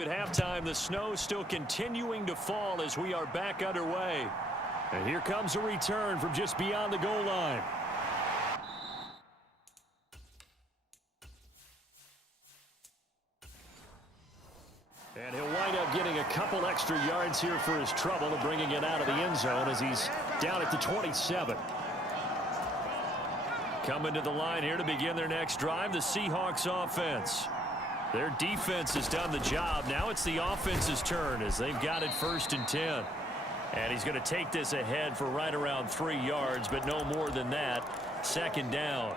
you at halftime. The snow still continuing to fall as we are back underway. And here comes a return from just beyond the goal line. And he'll wind up getting a couple extra yards here for his trouble and bringing it out of the end zone as he's down at the 27. Coming to the line here to begin their next drive, the Seahawks offense. Their defense has done the job. Now it's the offense's turn as they've got it 1st and 10. And he's going to take this ahead for right around 3 yards, but no more than that. 2nd down.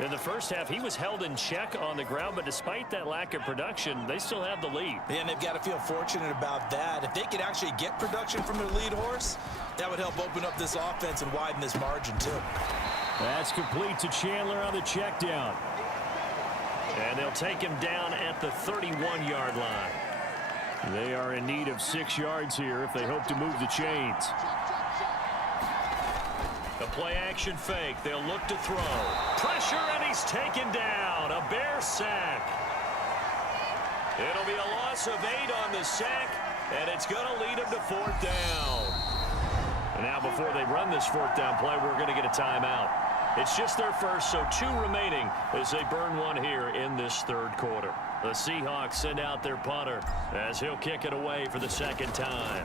In the first half, he was held in check on the ground, but despite that lack of production, they still have the lead. Yeah, and they've got to feel fortunate about that. If they could actually get production from their lead horse, that would help open up this offense and widen this margin, too. That's complete to Chandler on the check down. And they'll take him down at the 31-yard line. They are in need of 6 yards here if they hope to move the chains. The play-action fake. They'll look to throw. Pressure, and he's taken down. A Bear sack. It'll be a loss of 8 on the sack, and it's going to lead him to 4th down. And now before they run this 4th down play, we're going to get a timeout. It's just their first, so 2 remaining as they burn one here in this 3rd quarter. The Seahawks send out their punter as he'll kick it away for the 2nd time.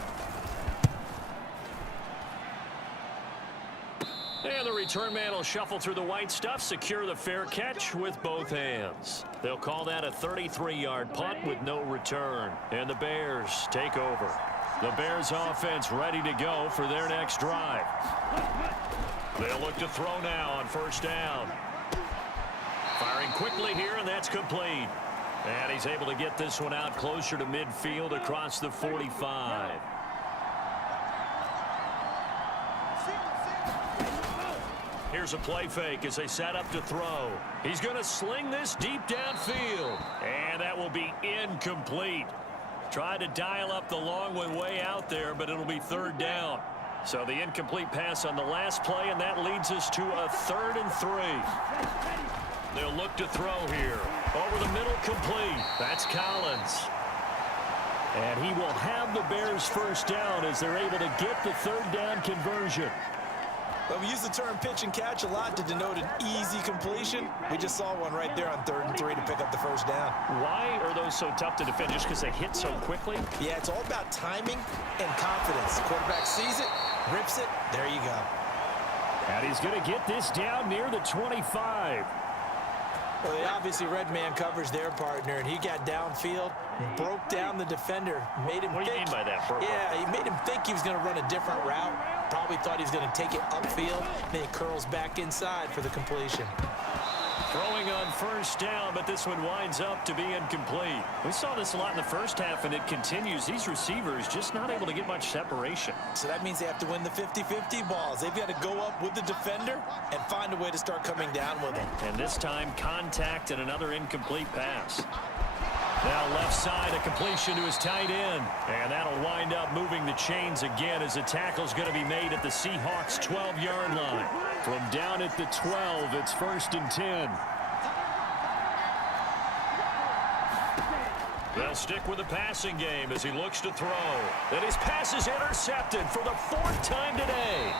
And the return man will shuffle through the white stuff, secure the fair catch with both hands. They'll call that a 33-yard punt with no return. And the Bears take over. The Bears offense ready to go for their next drive. They'll look to throw now on 1st down. Firing quickly here, and that's complete. And he's able to get this one out closer to midfield across the 45. Here's a play fake as they set up to throw. He's going to sling this deep downfield. And that will be incomplete. Tried to dial up the long way out there, but it'll be 3rd down. So the incomplete pass on the last play, and that leads us to a 3rd and 3. They'll look to throw here. Over the middle, complete. That's Collins. And he will have the Bears 1st down as they're able to get the 3rd down conversion. Well, we use the term pitch and catch a lot to denote an easy completion. We just saw one right there on 3rd and 3 to pick up the 1st down. Why are those so tough to defend? Just because they hit so quickly? Yeah, it's all about timing and confidence. The quarterback sees it, rips it, there you go. And he's going to get this down near the 25. Well, they obviously red man covers their partner, and he got downfield, broke down the defender, made him What do you mean by that, Purple? Yeah, he made him think he was going to run a different route. Probably thought he was going to take it upfield. Then he curls back inside for the completion. Throwing on 1st down, but this one winds up to be incomplete. We saw this a lot in the first half, and it continues. These receivers just not able to get much separation. So that means they have to win the 50-50 balls. They've got to go up with the defender and find a way to start coming down with him. And this time, contact and another incomplete pass. Now left side, a completion to his tight end. And that'll wind up moving the chains again as the tackle's going to be made at the Seahawks' 12-yard line. From down at the 12, it's 1st and 10. They'll stick with the passing game as he looks to throw. And his pass is intercepted for the 4th time today.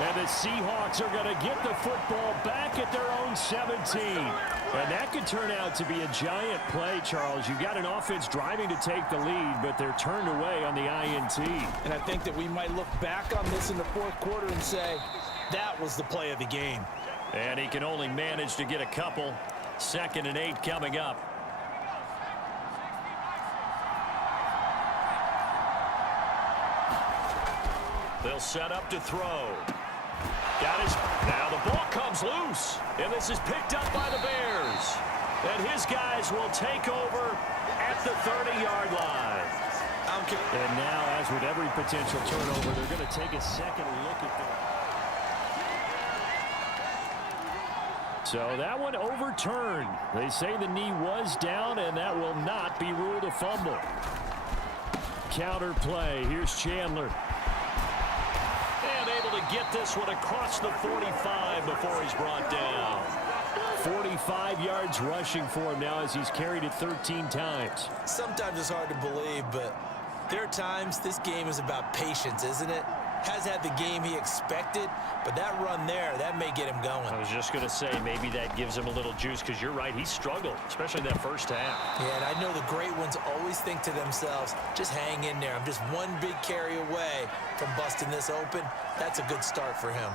And the Seahawks are going to get the football back at their own 17. And that could turn out to be a giant play, Charles. You've got an offense driving to take the lead, but they're turned away on the INT. And I think that we might look back on this in the 4th quarter and say, that was the play of the game. And he can only manage to get a couple. 2nd and 8 coming up. They'll set up to throw. Got his. Now the ball comes loose. And this is picked up by the Bears. And his guys will take over at the 30-yard line. And now, as with every potential turnover, they're going to take a second look at that. So that one overturned. They say the knee was down, and that will not be ruled a fumble. Counter play. Here's Chandler. And able to get this one across the 45 before he's brought down. 45 yards rushing for him now as he's carried it 13 times. Sometimes it's hard to believe, but there are times this game is about patience, isn't it? Has had the game he expected, but that run there, that may get him going. I was just going to say, maybe that gives him a little juice, because you're right, he struggled, especially in that first half. Yeah, and I know the great ones always think to themselves, just hang in there. I'm just one big carry away from busting this open. That's a good start for him.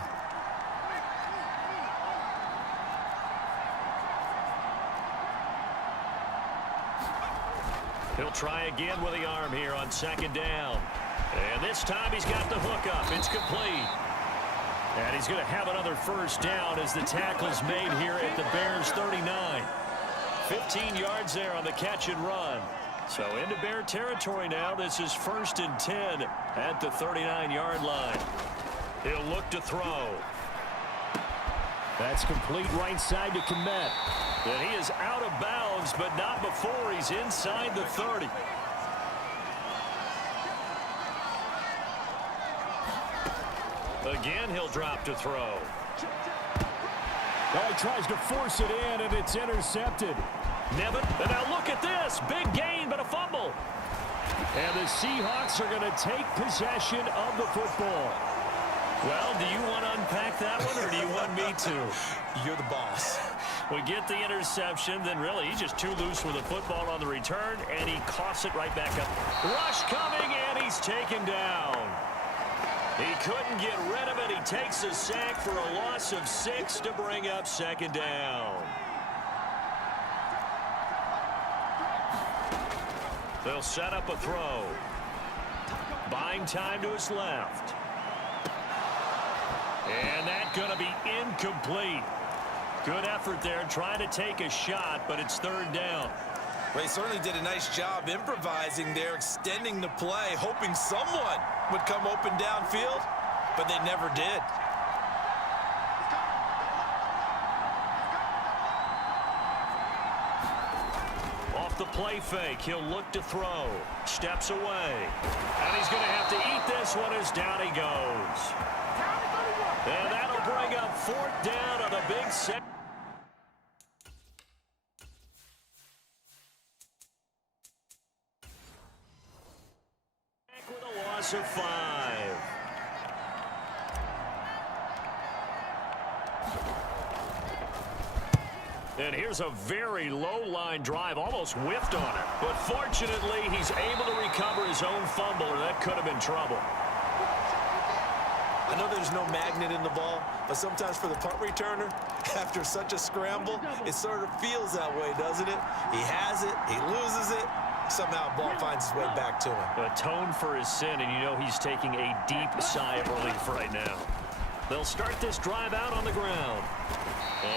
He'll try again with the arm here on second down. And this time he's got the hook up. It's complete. And he's going to have another first down as the tackle's made here at the Bears' 39. 15 yards there on the catch and run. So into Bear territory now. This is 1st and 10 at the 39-yard line. He'll look to throw. That's complete right side to Kmet. And he is out of bounds, but not before he's inside the 30. Again, he'll drop to throw. Oh, he tries to force it in, and it's intercepted. Nevin, and now look at this. Big gain, but a fumble. And the Seahawks are going to take possession of the football. Well, do you want to unpack that one, or do you want me to? You're the boss. We get the interception, then really he's just too loose with the football on the return, and he coughs it right back up. Rush coming, and he's taken down. He couldn't get rid of it. He takes a sack for a loss of 6 to bring up second down. They'll set up a throw. Buying time to his left. And that's going to be incomplete. Good effort there trying to take a shot, but it's 3rd down. Well, he certainly did a nice job improvising there, extending the play, hoping someone would come open downfield, but they never did. Off the play fake, he'll look to throw. Steps away. And he's going to have to eat this one as down he goes. And that'll bring up 4th down on a big set. With a loss of 5. And here's a very low-line drive, almost whiffed on it. But fortunately, he's able to recover his own fumble, or that could have been trouble. I know there's no magnet in the ball, but sometimes for the punt returner, after such a scramble, it sort of feels that way, doesn't it? He has it, he loses it, somehow the ball finds its way back to him. Atone for his sin, and you know he's taking a deep sigh of relief right now. They'll start this drive out on the ground.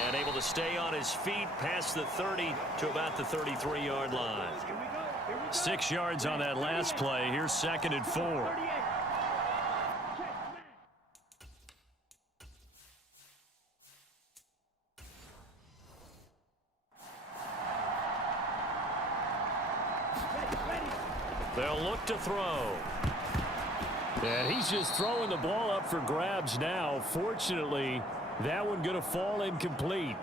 And able to stay on his feet past the 30 to about the 33-yard line. 6 yards on that last play. Here's 2nd and 4. They'll look to throw. And he's just throwing the ball up for grabs now. Fortunately, that one going to fall incomplete.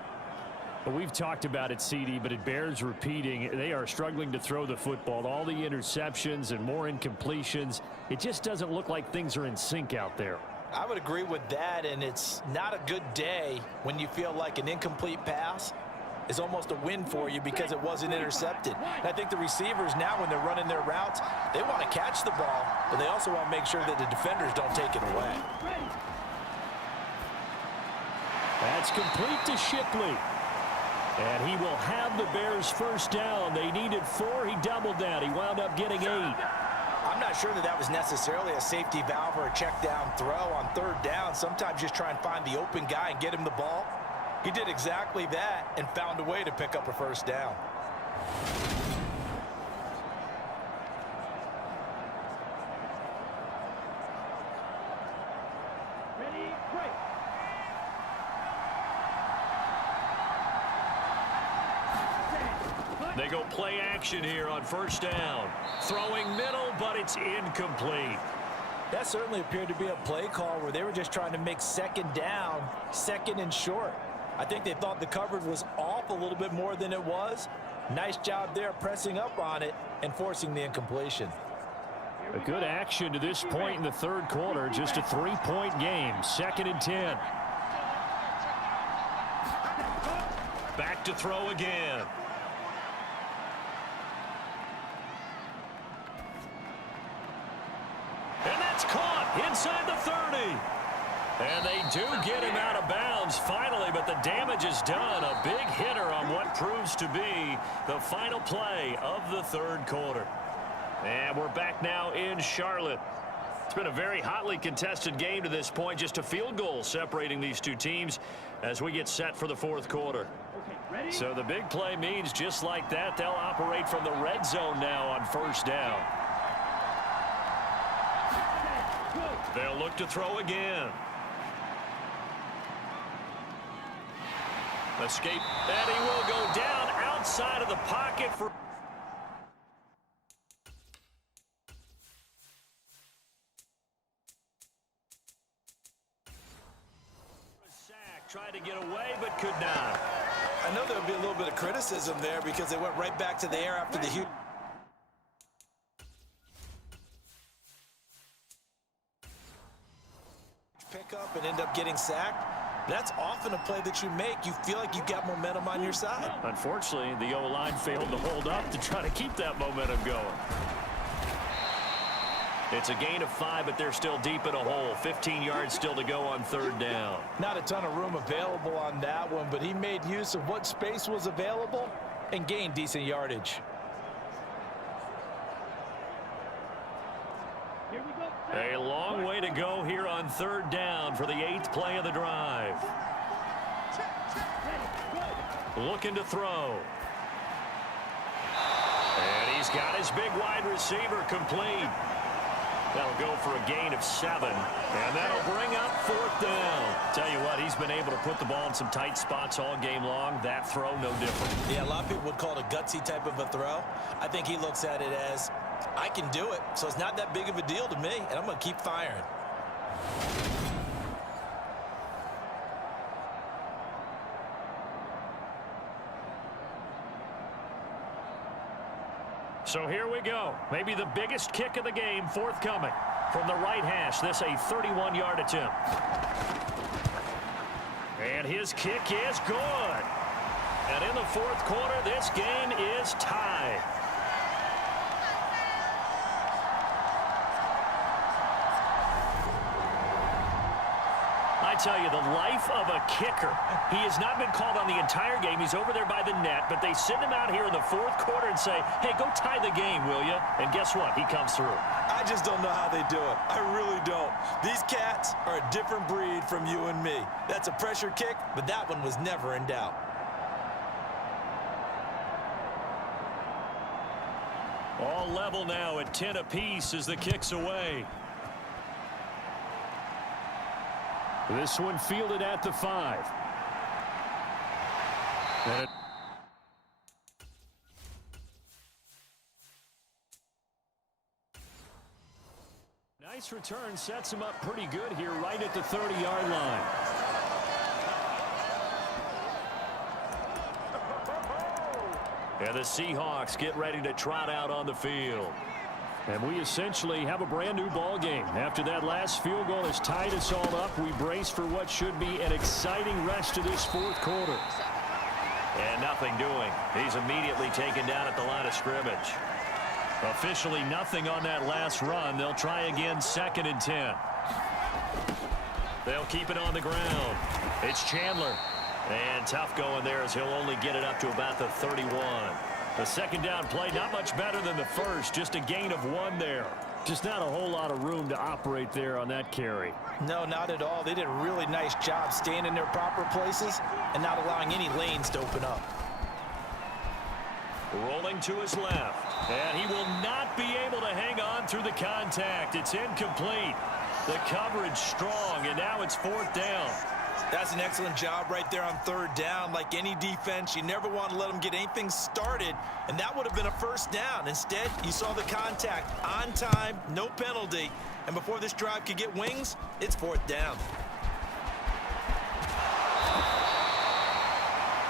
We've talked about it, CD, but it bears repeating. They are struggling to throw the football. All the interceptions and more incompletions. It just doesn't look like things are in sync out there. I would agree with that, and it's not a good day when you feel like an incomplete pass is almost a win for you because it wasn't intercepted. And I think the receivers now, when they're running their routes, they want to catch the ball, but they also want to make sure that the defenders don't take it away. That's complete to Shipley. And he will have the Bears first down. They needed 4. He doubled that. He wound up getting 8. I'm not sure that that was necessarily a safety valve or a check down throw on 3rd down. Sometimes just try and find the open guy and get him the ball. He did exactly that and found a way to pick up a first down. They go play action here on 1st down. Throwing middle, but it's incomplete. That certainly appeared to be a play call where they were just trying to make 2nd down, 2nd and short. I think they thought the coverage was off a little bit more than it was. Nice job there pressing up on it and forcing the incompletion. A good action to this point in the third quarter. Just a 3-point game. 2nd and 10. Back to throw again. And that's caught inside the 30. And they do get him out of bounds finally, but the damage is done. A big hitter on what proves to be the final play of the third quarter. And we're back now in Charlotte. It's been a very hotly contested game to this point. Just a field goal separating these two teams as we get set for the fourth quarter. So the big play means just like that, they'll operate from the red zone now on first down. They'll look to throw again. Escape, and he will go down outside of the pocket for... Tried to get away, but could not. I know there would be a little bit of criticism there because they went right back to the air after the huge pickup and end up getting sacked. That's often a play that you make. You feel like you've got momentum on your side. Unfortunately, the O-line failed to hold up to try to keep that momentum going. It's a gain of 5, but they're still deep in a hole. 15 yards still to go on third down. Not a ton of room available on that one, but he made use of what space was available and gained decent yardage. A long way to go here on third down for the 8th play of the drive. Looking to throw. And he's got his big wide receiver complete. That'll go for a gain of 7. And that'll bring up fourth down. Tell you what, he's been able to put the ball in some tight spots all game long. That throw, no different. Yeah, a lot of people would call it a gutsy type of a throw. I think he looks at it as, I can do it, so it's not that big of a deal to me, and I'm going to keep firing. So here we go. Maybe the biggest kick of the game forthcoming. From the right hash, this a 31-yard attempt. And his kick is good. And in the fourth quarter, this game is tied. I tell you, the life of a kicker. He has not been called on the entire game. He's over there by the net, but they send him out here in the fourth quarter and say, hey, go tie the game, will you? And guess what? He comes through. I just don't know how they do it. I really don't. These cats are a different breed from you and me. That's a pressure kick, but that one was never in doubt. All level now at 10 apiece as the kick's away. This one fielded at the 5. And nice return sets him up pretty good here right at the 30-yard line. And the Seahawks get ready to trot out on the field. And we essentially have a brand new ball game. After that last field goal has tied us all up, we brace for what should be an exciting rest of this fourth quarter. And nothing doing. He's immediately taken down at the line of scrimmage. Officially nothing on that last run. They'll try again 2nd and 10. They'll keep it on the ground. It's Chandler. And tough going there as he'll only get it up to about the 31. The second down play, not much better than the first. Just a gain of 1 there. Just not a whole lot of room to operate there on that carry. No, not at all. They did a really nice job staying in their proper places and not allowing any lanes to open up. Rolling to his left. And he will not be able to hang on through the contact. It's incomplete. The coverage strong, and now it's fourth down. That's an excellent job right there on third down. Like any defense, you never want to let them get anything started, and that would have been a first down. Instead, you saw the contact on time, no penalty, and before this drive could get wings, it's fourth down.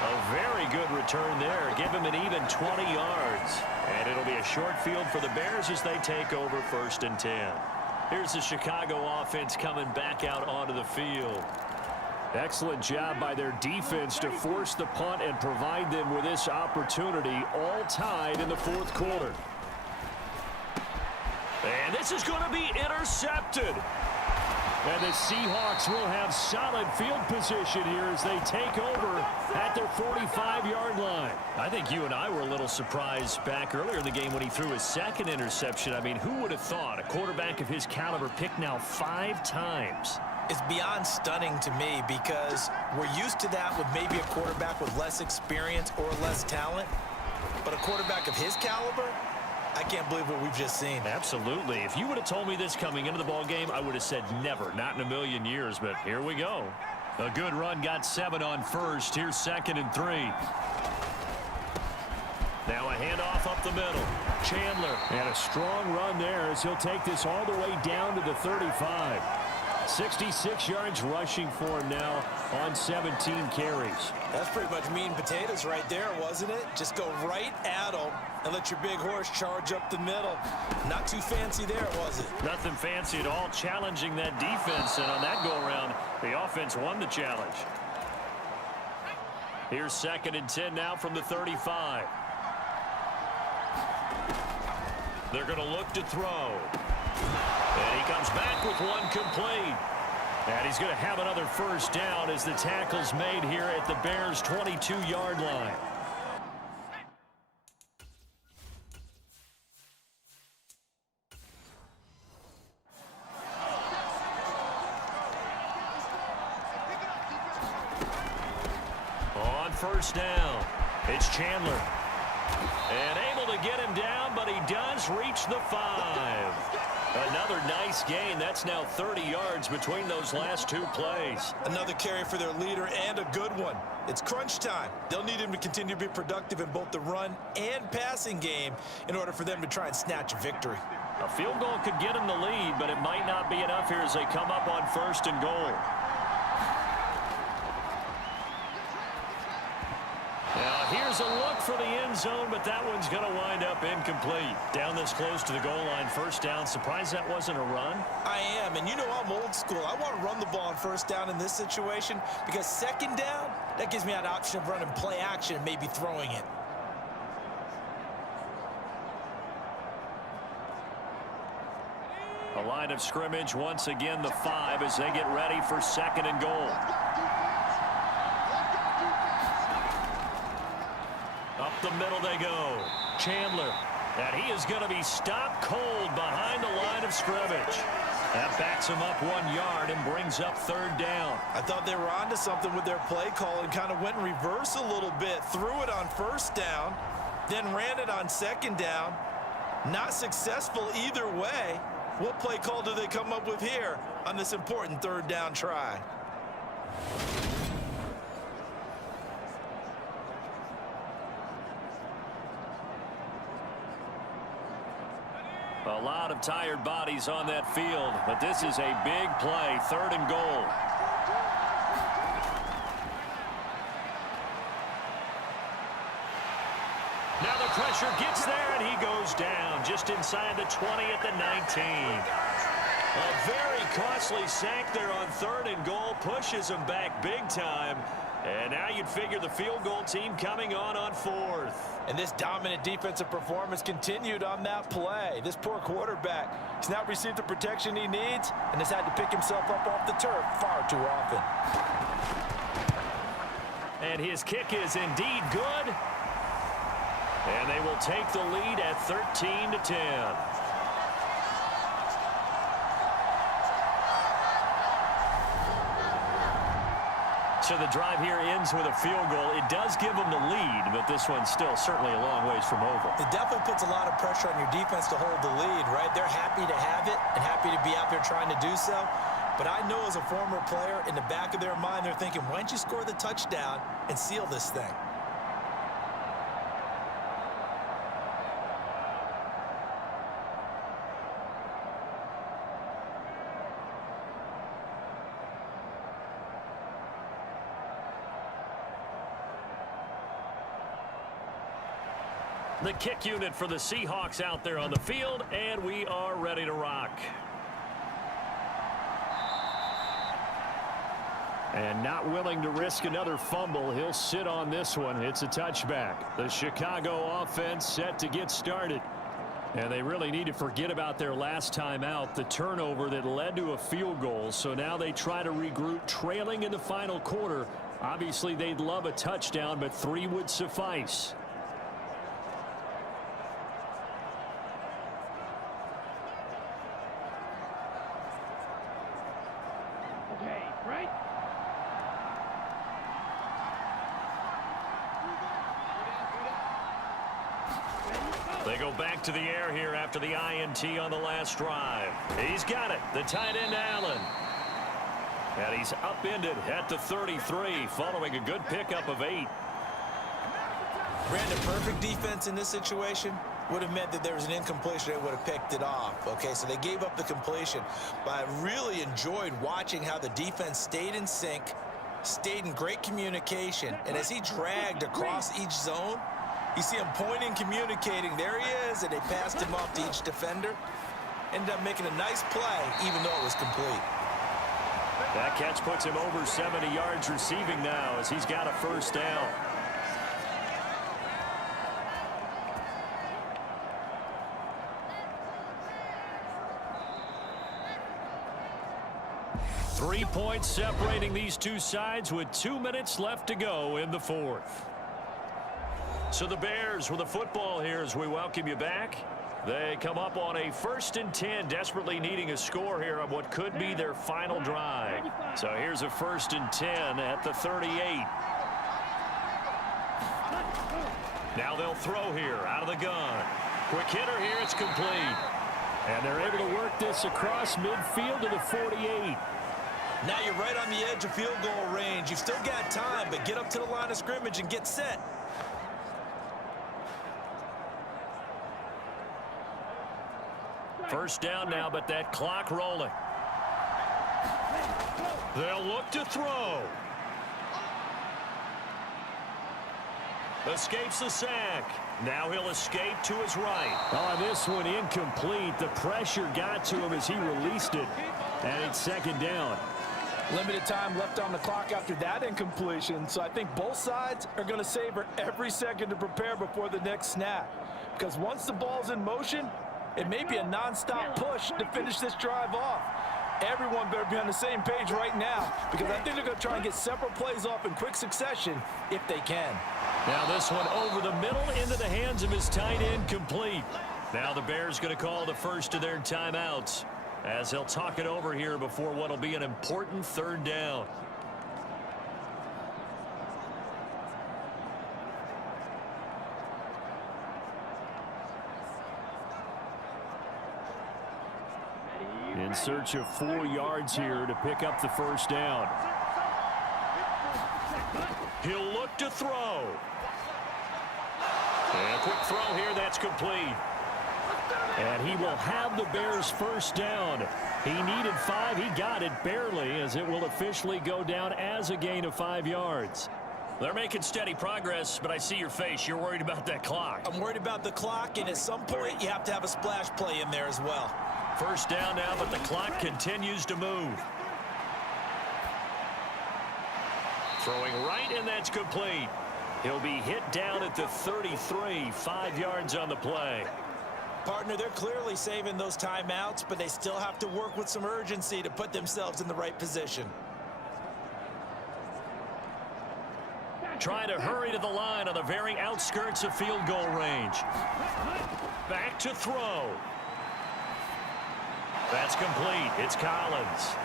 A very good return there. Give him an even 20 yards. And it'll be a short field for the Bears as they take over 1st and 10. Here's the Chicago offense coming back out onto the field. Excellent job by their defense to force the punt and provide them with this opportunity, all tied in the 4th quarter. And this is going to be intercepted. And the Seahawks will have solid field position here as they take over at their 45-yard line. I think you and I were a little surprised back earlier in the game when he threw his 2nd interception. I mean, who would have thought a quarterback of his caliber picked now 5 times? It's beyond stunning to me because we're used to that with maybe a quarterback with less experience or less talent. But a quarterback of his caliber, I can't believe what we've just seen. Absolutely. If you would have told me this coming into the ball game, I would have said never, not in a million years. But here we go. A good run, got 7 on 1st. Here's 2nd and 3. Now a handoff up the middle. Chandler. And a strong run there as he'll take this all the way down to the 35. 66 yards rushing for him now on 17 carries. That's pretty much meat and potatoes right there, wasn't it? Just go right at him and let your big horse charge up the middle. Not too fancy there, was it? Nothing fancy at all, challenging that defense, and on that go-around, the offense won the challenge. Here's 2nd and 10 now from the 35. They're going to look to throw. And he comes back with one complete. And he's going to have another 1st down as the tackle's made here at the Bears' 22-yard line. On 1st down, it's Chandler. And able to get him down, but he does reach the 5. Another nice gain. That's now 30 yards between those last 2 plays. Another carry for their leader and a good one. It's crunch time. They'll need him to continue to be productive in both the run and passing game in order for them to try and snatch a victory. A field goal could get him the lead, but it might not be enough here as they come up on 1st and goal. Now here's a look for the end zone, but that one's going to wind up incomplete. Down this close to the goal line, 1st down. Surprised that wasn't a run? I am, and you know I'm old school. I want to run the ball on 1st down in this situation because 2nd down, that gives me an option of running play action and maybe throwing it. A line of scrimmage, once again the 5 as they get ready for 2nd and goal. Up the middle they go. Chandler. And he is going to be stopped cold behind the line of scrimmage. That backs him up 1 yard and brings up 3rd down. I thought they were onto something with their play call and kind of went in reverse a little bit. Threw it on 1st down, then ran it on 2nd down. Not successful either way. What play call do they come up with here on this important 3rd down try? A lot of tired bodies on that field, but this is a big play, 3rd and goal. Now the pressure gets there, and he goes down just inside the 20 at the 19. A very costly sack there on 3rd and goal, pushes him back big time. And now you'd figure the field goal team coming on 4th. And this dominant defensive performance continued on that play. This poor quarterback has now received the protection he needs and has had to pick himself up off the turf far too often. And his kick is indeed good. And they will take the lead at 13-10. So the drive here ends with a field goal. It does give them the lead, but this one's still certainly a long ways from over. It definitely puts a lot of pressure on your defense to hold the lead, right? They're happy to have it and happy to be out there trying to do so. But I know as a former player, in the back of their mind, they're thinking, why don't you score the touchdown and seal this thing? The kick unit for the Seahawks out there on the field, and we are ready to rock. And not willing to risk another fumble, he'll sit on this one. It's a touchback. The Chicago offense set to get started. And they really need to forget about their last time out, the turnover that led to a field goal. So now they try to regroup, trailing in the final quarter. Obviously, they'd love a touchdown, but 3 would suffice. Okay, right? They go back to the air here after the INT on the last drive. He's got it. The tight end, Allen. And he's upended at the 33, following a good pickup of 8. Brandon, perfect defense in this situation would have meant that there was an incompletion. They would have picked it off. Okay, so they gave up the completion. But I really enjoyed watching how the defense stayed in sync, stayed in great communication. And as he dragged across each zone, you see him pointing, communicating. There he is, and they passed him off to each defender. Ended up making a nice play, even though it was complete. That catch puts him over 70 yards receiving now as he's got a first down. Three points separating these two sides with 2 minutes left to go in the fourth. So the Bears with the football here as we welcome you back. They come up on a 1st and 10, desperately needing a score here on what could be their final drive. So here's a 1st and 10 at the 38. Now they'll throw here out of the gun. Quick hitter here, it's complete. And they're able to work this across midfield to the 48. Now you're right on the edge of field goal range. You've still got time, but get up to the line of scrimmage and get set. First down now, but that clock rolling. They'll look to throw. Escapes the sack. Now he'll escape to his right. Oh, this one incomplete. The pressure got to him as he released it. And it's 2nd down. Limited time left on the clock after that incompletion. So I think both sides are going to savor every second to prepare before the next snap. Because once the ball's in motion, it may be a nonstop push to finish this drive off. Everyone better be on the same page right now because I think they're going to try and get several plays off in quick succession if they can. Now this one over the middle into the hands of his tight end, complete. Now the Bears going to call the first of their timeouts as they'll talk it over here before what will be an important 3rd down. In search of 4 yards here to pick up the first down. He'll look to throw. And a quick throw here, that's complete. And he will have the Bears first down. He needed 5. He got it barely as it will officially go down as a gain of 5 yards. They're making steady progress, but I see your face. You're worried about that clock. I'm worried about the clock, and at some point you have to have a splash play in there as well. First down now, but the clock continues to move. Throwing right, and that's complete. He'll be hit down at the 33, 5 yards on the play. Partner, they're clearly saving those timeouts, but they still have to work with some urgency to put themselves in the right position. Trying to hurry to the line on the very outskirts of field goal range. Back to throw. That's complete. It's Collins.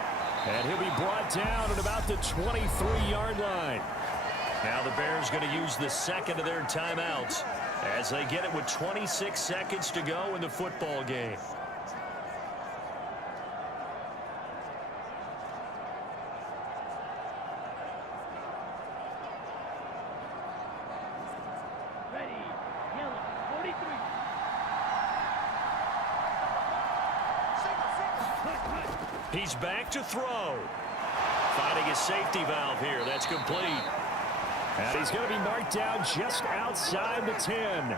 And he'll be brought down at about the 23-yard line. Now the Bears going to use the 2nd of their timeouts as they get it with 26 seconds to go in the football game. Ready, yellow, 43. He's back to throw. Finding his safety valve here. That's complete. And he's going to be marked down just outside the 10.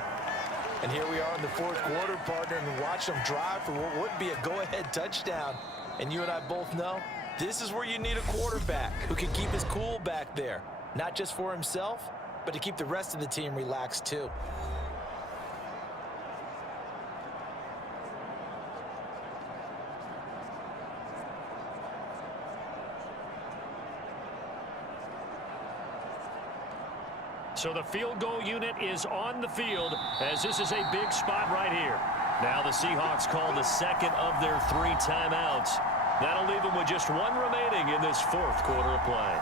And here we are in the fourth quarter, partner, and watch them drive for what would be a go-ahead touchdown. And you and I both know this is where you need a quarterback who can keep his cool back there, not just for himself, but to keep the rest of the team relaxed too. So the field goal unit is on the field as this is a big spot right here. Now the Seahawks call the second of their 3 timeouts. That'll leave them with just 1 remaining in this fourth quarter of play.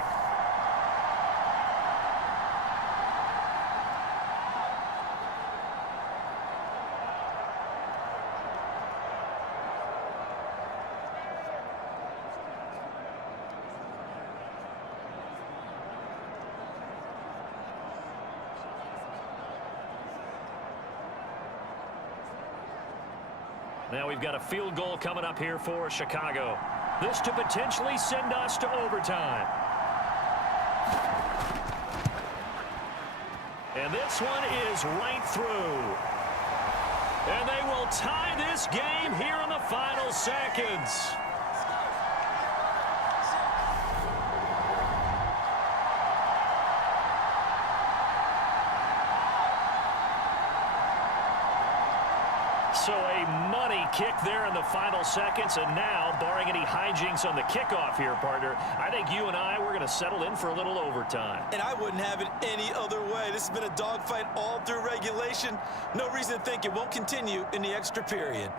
Now we've got a field goal coming up here for Chicago. This to potentially send us to overtime. And this one is right through. And they will tie this game here in the final seconds. So a money kick there in the final seconds, and now, barring any hijinks on the kickoff here, partner, I think you and I, we're going to settle in for a little overtime. And I wouldn't have it any other way. This has been a dogfight all through regulation. No reason to think it won't continue in the extra period.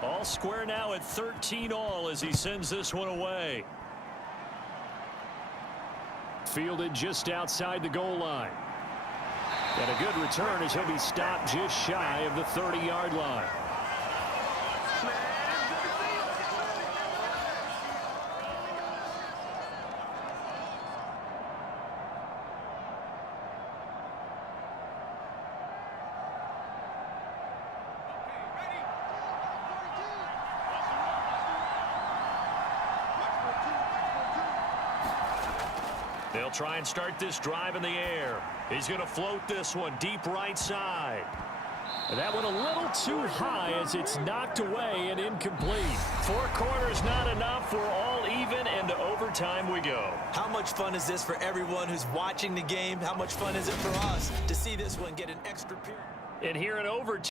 All square now at 13-all as he sends this one away. Fielded just outside the goal line. And a good return as he'll be stopped just shy of the 30-yard line. They'll try and start this drive in the air. He's going to float this one deep right side. And that one a little too high as it's knocked away and incomplete. 4 quarters not enough. We're all even, and to overtime we go. How much fun is this for everyone who's watching the game? How much fun is it for us to see this one get an extra period? And here in overtime.